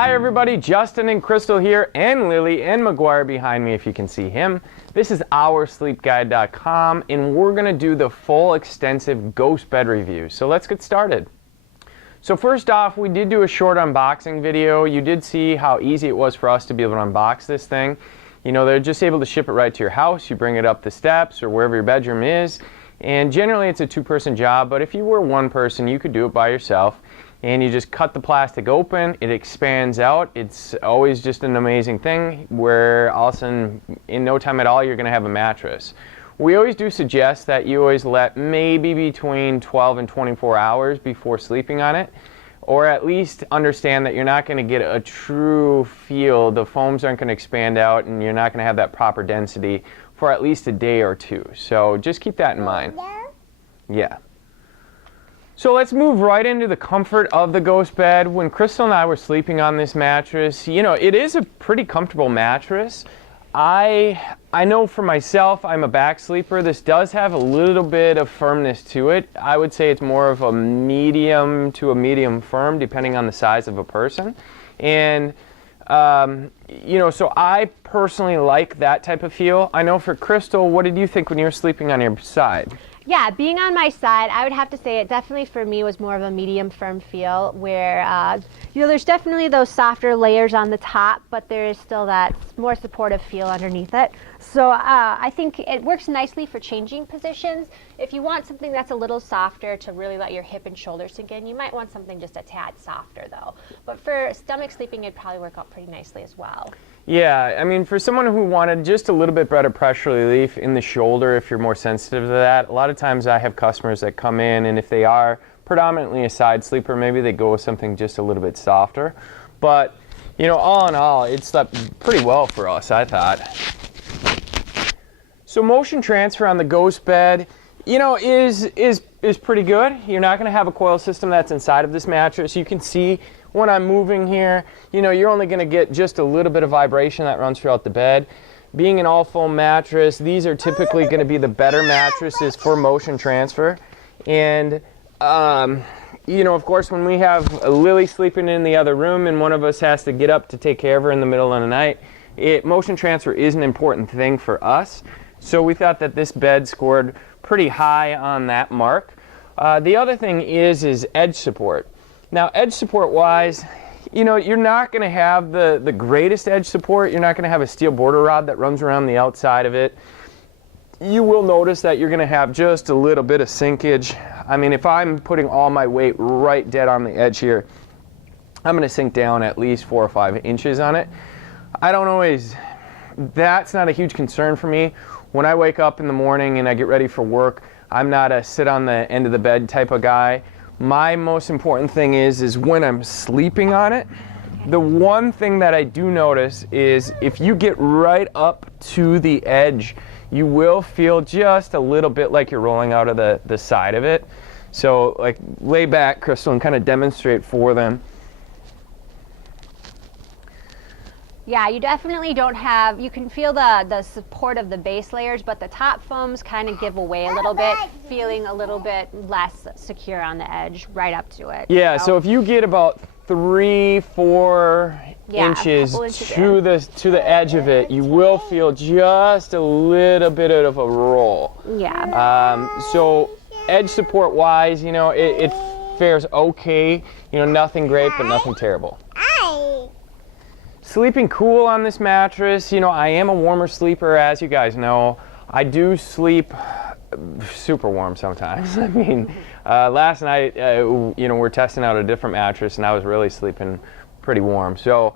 Hi everybody, Justin and Crystal here, and Lily and McGuire behind me if you can see him. This is oursleepguide.com, and we're going to do the full extensive ghost bed review. So let's get started. So first off, we did do a short unboxing video. You did see how easy it was for us to be able to unbox this thing. You know, they're just able to ship it right to your house. You bring it up the steps or wherever your bedroom is, and generally it's a two-person job, but if you were one person, you could do it by yourself. And you just cut the plastic open, it expands out. It's always just an amazing thing where all of a sudden, in no time at all, you're gonna have a mattress. We always do suggest that you always let maybe between 12 and 24 hours before sleeping on it, or at least understand that you're not gonna get a true feel. The foams aren't gonna expand out and you're not gonna have that proper density for at least a day or two. So just keep that in mind. Yeah. So let's move right into the comfort of the ghost bed. When Crystal and I were sleeping on this mattress, you know, it is a pretty comfortable mattress. I know for myself, I'm a back sleeper. This does have a little bit of firmness to it. I would say it's more of a medium to a medium firm, depending on the size of a person. And you know, so I personally like that type of feel. I know for Crystal, what did you think when you were sleeping on your side? Yeah, being on my side, I would have to say it definitely for me was more of a medium firm feel where, you know, there's definitely those softer layers on the top, but there is still that more supportive feel underneath it. So I think it works nicely for changing positions. If you want something that's a little softer to really let your hip and shoulder sink in, you might want something just a tad softer though. But for stomach sleeping, it'd probably work out pretty nicely as well. Yeah, I mean, for someone who wanted just a little bit better pressure relief in the shoulder, if you're more sensitive to that, a lot of times I have customers that come in, and if they are predominantly a side sleeper, maybe they go with something just a little bit softer. But, you know, all in all, it slept pretty well for us, I thought. So motion transfer on the ghost bed, you know, is pretty good. You're not going to have a coil system that's inside of this mattress. You can see when I'm moving here, you know, you're only going to get just a little bit of vibration that runs throughout the bed. Being an all foam mattress, these are typically going to be the better mattresses for motion transfer. And you know, of course, when we have Lily sleeping in the other room and one of us has to get up to take care of her in the middle of the night, motion transfer is an important thing for us. So we thought that this bed scored pretty high on that mark. The other thing is edge support. Now, edge support wise, you know, you're not going to have the greatest edge support. You're not going to have a steel border rod that runs around the outside of it. You will notice that you're going to have just a little bit of sinkage. I mean, if I'm putting all my weight right dead on the edge here, I'm going to sink down at least 4 or 5 inches on it. I don't always, that's not a huge concern for me. When I wake up in the morning and I get ready for work, I'm not a sit on the end of the bed type of guy. My most important thing is when I'm sleeping on it, the one thing that I do notice is if you get right up to the edge, you will feel just a little bit like you're rolling out of the side of it. So like lay back, Crystal, and kind of demonstrate for them. Yeah, you definitely don't have, you can feel the support of the base layers, but the top foams kind of give away a little bit, feeling a little bit less secure on the edge right up to it. Yeah, so if you get about 3-4 inches to the edge of it, you will feel just a little bit of a roll. Yeah. So edge support wise, you know, it fares okay. You know, nothing great, but nothing terrible. Sleeping cool on this mattress, you know, I am a warmer sleeper, as you guys know. I do sleep super warm sometimes. I mean, last night, you know, we're testing out a different mattress and I was really sleeping pretty warm. So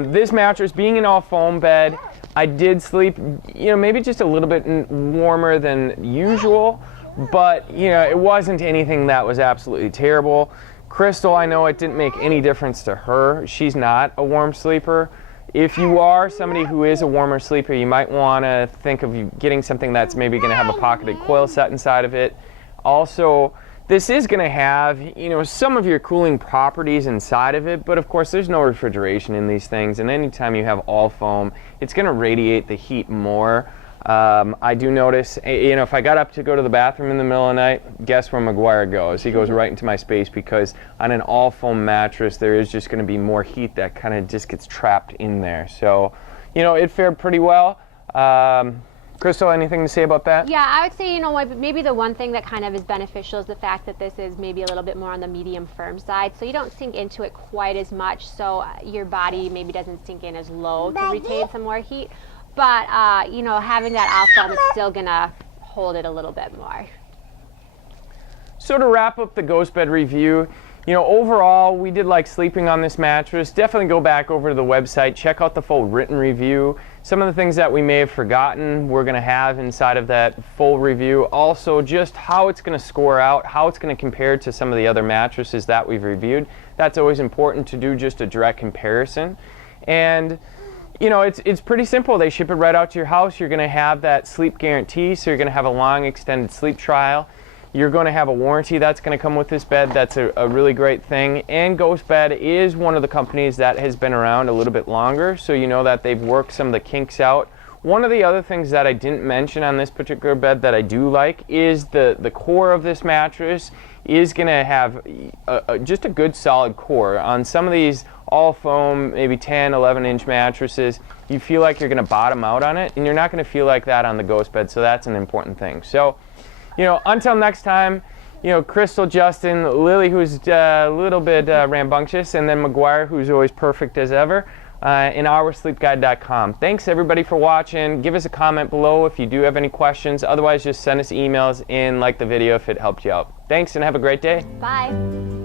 this mattress, being an all foam bed, I did sleep, you know, maybe just a little bit warmer than usual, but, you know, it wasn't anything that was absolutely terrible. Crystal, I know it didn't make any difference to her. She's not a warm sleeper. If you are somebody who is a warmer sleeper, you might want to think of getting something that's maybe going to have a pocketed coil set inside of it. Also, this is going to have, you know, some of your cooling properties inside of it, but of course there's no refrigeration in these things, and anytime you have all foam, it's going to radiate the heat more. I do notice, if I got up to go to the bathroom in the middle of the night, guess where McGuire goes? He goes right into my space, because on an all foam mattress, there is just going to be more heat that kind of just gets trapped in there. So, it fared pretty well. Crystal, anything to say about that? Yeah, I would say, maybe the one thing that kind of is beneficial is the fact that this is maybe a little bit more on the medium firm side, so you don't sink into it quite as much, so your body maybe doesn't sink in as low to retain some more heat. But, having that all foam, it's still going to hold it a little bit more. So to wrap up the Ghostbed review, overall, we did like sleeping on this mattress. Definitely go back over to the website, check out the full written review. Some of the things that we may have forgotten, we're going to have inside of that full review. Also, just how it's going to score out, how it's going to compare to some of the other mattresses that we've reviewed. That's always important to do, just a direct comparison. And it's pretty simple. They ship it right out to your house. You're going to have that sleep guarantee, so you're going to have a long extended sleep trial. You're going to have a warranty that's going to come with this bed. That's a really great thing. And Ghostbed is one of the companies that has been around a little bit longer, so you know that they've worked some of the kinks out. One of the other things that I didn't mention on this particular bed that I do like is the core of this mattress is going to have just a good solid core. On some of these all foam, maybe 10, 11-inch mattresses, you feel like you're going to bottom out on it, and you're not going to feel like that on the Ghostbed, so that's an important thing. So, until next time, Crystal, Justin, Lily, who's a little bit rambunctious, and then McGuire, who's always perfect as ever, in oursleepguide.com. Thanks, everybody, for watching. Give us a comment below if you do have any questions. Otherwise, just send us emails and like the video if it helped you out. Thanks, and have a great day. Bye.